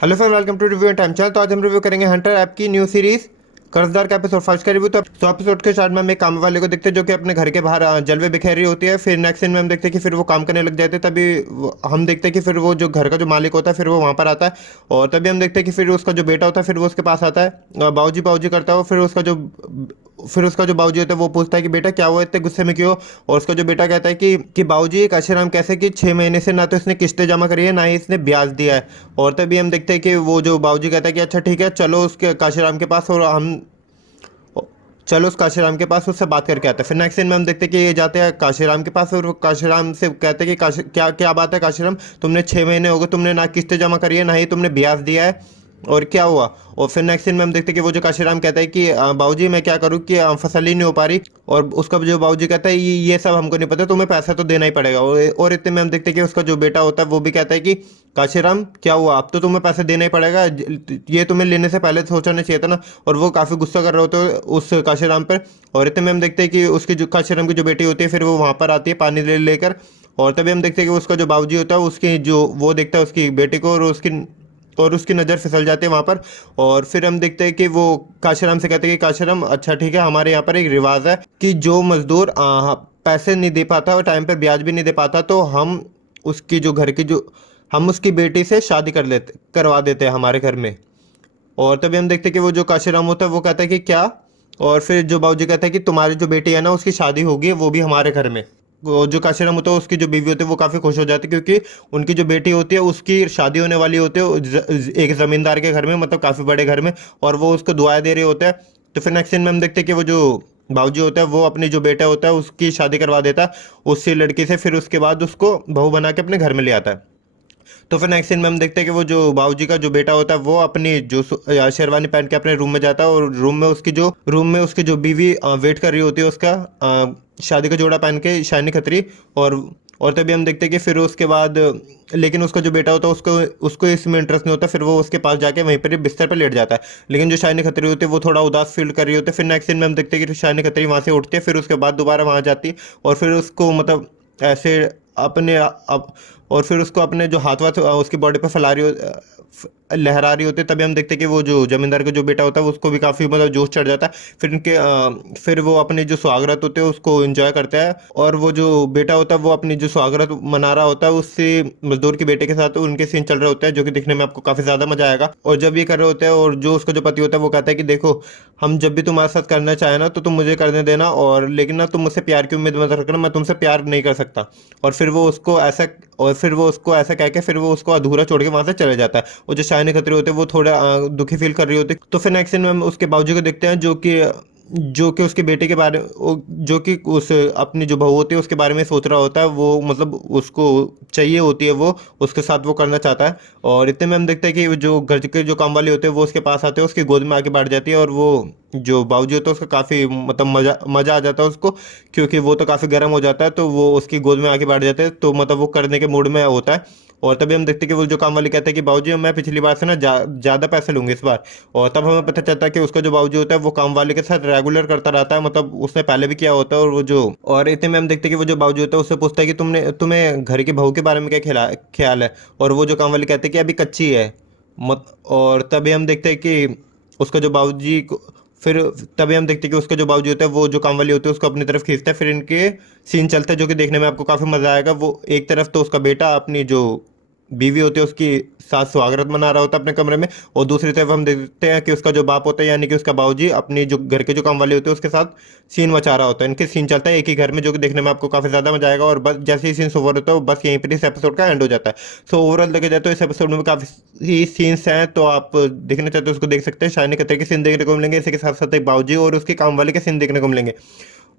Hello friend, welcome to review and time channel. तो आज हम रिव्यू करेंगे हंटर ऐप की न्यू सीरीज कर्जदार का एपिसोड फर्स्ट का रिव्यू। तो एपिसोड के स्टार्ट में हम एक काम वाले को देखते हैं जो कि अपने घर के बाहर जलवे बिखेर रही होती है। फिर नेक्स्ट सीन में हम देखते हैं कि फिर वो काम करने लग जाते हैं। तभी हम देखते हैं कि फिर वो जो घर का जो मालिक होता है फिर वो वहाँ पर आता है। और तभी हम देखते हैं कि फिर उसका जो बेटा होता है फिर वो उसके पास आता है, बाऊजी बाऊजी करता है। फिर उसका जो बाऊजी होता है वो पूछता है कि बेटा क्या हुआ, इतने गुस्से में क्यों। और उसका जो बेटा कहता है कि बाऊजी काशीराम कैसे कि 6 महीने से ना तो इसने किस्तें जमा करी है ना ही इसने ब्याज दिया है। और तभी हम देखते हैं कि वो जो बाऊजी कहता है कि अच्छा ठीक है, चलो उसके काशीराम के पास और हम चलो उस काशीराम के पास उससे बात करके आते हैं। फिर नेक्स्ट सीन में हम देखते हैं कि ये जाते हैं काशीराम के पास और वो काशीराम से कहते हैं कि क्या क्या बात है काशीराम, तुमने 6 महीने हो गए, तुमने ना किस्तें जमा करी है ना ही तुमने ब्याज दिया है, और क्या हुआ। और फिर नेक्स्ट सीन में हम देखते हैं कि वो जो काशीराम कहता है कि बाबूजी मैं क्या करूँ कि फसल ही नहीं हो पा रही। और उसका जो बाबूजी कहता है ये सब हमको नहीं पता, तुम्हें पैसा तो देना ही पड़ेगा। और इतने में हम देखते हैं कि उसका जो बेटा होता है वो भी कहता है कि काशीराम क्या हुआ, अब तो तुम्हें पैसे देना ही पड़ेगा, ये तुम्हें लेने से पहले सोचना चाहिए था ना। और वो काफ़ी गुस्सा कर रहे होते हैं उस काशीराम पर। और इतने में हम देखते हैं कि उसकी जो काशीराम की जो बेटी होती है फिर वो वहाँ पर आती है पानी लेकर। और तभी हम देखते हैं कि उसका जो बाबूजी होता है उसकी जो वो देखता है उसकी बेटी को और उसकी नज़र फिसल जाती है वहाँ पर। और फिर हम देखते हैं कि वो काशीराम से कहते हैं कि काशीराम अच्छा ठीक है, हमारे यहाँ पर एक रिवाज है कि जो मजदूर पैसे नहीं दे पाता और टाइम पर ब्याज भी नहीं दे पाता तो हम उसकी जो घर की जो हम उसकी बेटी से शादी करवा देते हैं हमारे घर में। और तभी हम देखते हैं कि वो जो काशीराम होता है वो कहता है कि क्या। और फिर जो बाबूजी कहता है कि तुम्हारी जो बेटी है ना उसकी शादी होगी, वो भी हमारे घर में। वो जो काशीराम होता है उसकी जो बीवी होती है वो काफ़ी खुश हो जाती है क्योंकि उनकी जो बेटी होती है उसकी शादी होने वाली होती है एक ज़मींदार के घर में, मतलब काफ़ी बड़े घर में। और वो उसको दुआएं दे रहे होते हैं। तो फिर नेक्स्ट सीन में हम देखते हैं कि वो जो बाबूजी होता है वो अपनी जो बेटा होता है उसकी शादी करवा देता है उससे लड़की से। फिर उसके बाद उसको बहू बना के अपने घर में ले आता है। तो फिर नेक्स्ट सीन में हम देखते हैं कि वो जो बाबूजी का जो बेटा होता है वो अपनी जो शेरवानी पहन के अपने रूम में जाता है। और रूम में उसकी जो बीवी वेट कर रही होती है उसका शादी का जोड़ा पहन के, शाइनी खत्री। और तभी हम देखते हैं कि फिर उसके बाद लेकिन उसका जो बेटा होता है उसको उसको इसमें इंटरेस्ट नहीं होता। फिर वो उसके पास जाके वहीं पर बिस्तर पर लेट जाता है। लेकिन जो शाइनी खत्री होती है वो थोड़ा उदास फील कर रही होती है। फिर नेक्स्ट सीन में हम देखते हैं कि शाइनी खत्री वहाँ से उठती है, फिर उसके बाद दोबारा वहाँ जाती है। और फिर उसको मतलब ऐसे अपने अप और फिर उसको अपने जो हाथ वाथ उसकी बॉडी पर लहरा रही होती है। तभी हम देखते हैं कि वो जो जमींदार का जो बेटा होता है उसको भी काफ़ी मतलब जोश चढ़ जाता है। फिर वो अपने जो सुहागरात होते हैं उसको एंजॉय करता है। और वो जो बेटा होता है वो अपनी जो सुहागरात मना रहा होता है उससे मजदूर के बेटे के साथ उनके सीन चल रहे होते हैं जो कि दिखने में आपको काफ़ी ज़्यादा मजा आएगा। और जब ये कर रहे होते हैं और जो उसका जो पति होता है वो कहता है कि देखो, हम जब भी तुम्हारे साथ करना चाहे ना तो तुम मुझे करने देना, और लेकिन ना तुम मुझसे प्यार की उम्मीद मत रखना, मैं तुमसे प्यार नहीं कर सकता। और फिर वो उसको ऐसा कह के फिर वो उसको अधूरा छोड़ के वहां से चले जाता है। और जो शायनी खतरे होते हैं वो थोड़ा दुखी फील कर रही होती है। तो फिर नेक्स्ट सीन में हम उसके बाबूजी को देखते हैं जो कि उसके बेटे के बारे जो कि उस अपनी जो बहू होती है उसके बारे में सोच रहा होता है। वो मतलब उसको चाहिए होती है, वो उसके साथ वो करना चाहता है। और इतने में हम देखते हैं कि जो घर के जो काम वाले होते हैं वो उसके पास आते हैं, उसकी गोद में आके बैठ जाती है। और वो जो बाबूजी होता है उसका काफ़ी मतलब मज़ा मज़ा आ जाता है उसको, क्योंकि वो तो काफ़ी गर्म हो जाता है। तो वो उसकी गोद में आके बैठ जाते हैं, तो मतलब वो करने के मूड में होता है। और तभी हम देखते हैं कि वो जो काम वाले कहते हैं कि बाबूजी मैं पिछली बार से ना ज़्यादा पैसे लूँगी इस बार। और तब हमें पता चलता है कि उसका जो बाबूजी होता है वो काम वाले के साथ रेगुलर करता रहता है, मतलब उसने पहले भी किया होता है। और इतने में हम देखते हैं कि वो जो बाबूजी होता है उससे पूछता है कि तुम्हें घर की बहू के बारे में क्या ख्याल है। और वो जो काम वाले कहते हैं कि अभी कच्ची है मत। और तभी हम देखते हैं कि उसका जो बाबूजी को फिर तभी हम देखते हैं कि उसका जो बाबूजी होता है वो जो काम वाली होती है उसको अपनी तरफ खींचता है। फिर इनके सीन चलता है जो कि देखने में आपको काफ़ी मज़ा आएगा। वो एक तरफ तो उसका बेटा अपनी जो बीवी होती है उसकी साथ स्वागत मना रहा होता है अपने कमरे में, और दूसरी तरफ हम देखते हैं कि उसका जो बाप होता है यानी कि उसका बाबूजी अपनी जो घर के जो काम वाले होते हैं उसके साथ सीन मचा रहा होता है। इनके सीन चलता है एक ही घर में जो कि देखने में आपको काफ़ी ज़्यादा मजा आएगा। और बस जैसे ही सीन ओवर होता है बस यहीं पर इस एपिसोड का एंड हो जाता है। सो ओवरऑल देखा जाए तो इस एपिसोड में काफ़ी सीन्स हैं, तो आप देखना चाहते हो उसको देख सकते हैं। शाइनी कतर के सीन देखने को मिलेंगे, इसी के साथ साथ एक बाबूजी और उसके काम वाले के सीन देखने को मिलेंगे।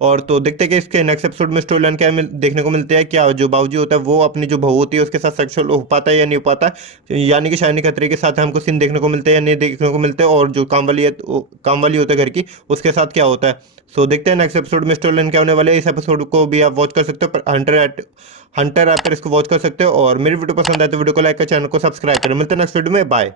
और तो देखते हैं कि इसके नेक्स्ट एपिसोड में स्टोरी लाइन क्या देखने को मिलते हैं। क्या जो बाबूजी होता है वो अपनी जो बहू होती है उसके साथ सेक्सुअल हो पाता है या नहीं हो पाता है, यानी कि शाइनी खतरे के साथ हमको सीन देखने को मिलते हैं या नहीं देखने को मिलते हैं। और जो काम वाली होता है घर की उसके साथ क्या होता है। सो देखते हैं नेक्स्ट एपिसोड में स्टोरी लाइन क्या होने वाले है। इस एपिसोड को भी आप वॉच कर सकते हो, पर हंटर ऐप पर इसको वॉच कर सकते हो। और मेरी वीडियो पसंद आए तो वीडियो को लाइक कर, चैनल को सब्सक्राइब करें। मिलते हैं नेक्स्ट वीडियो में, बाय।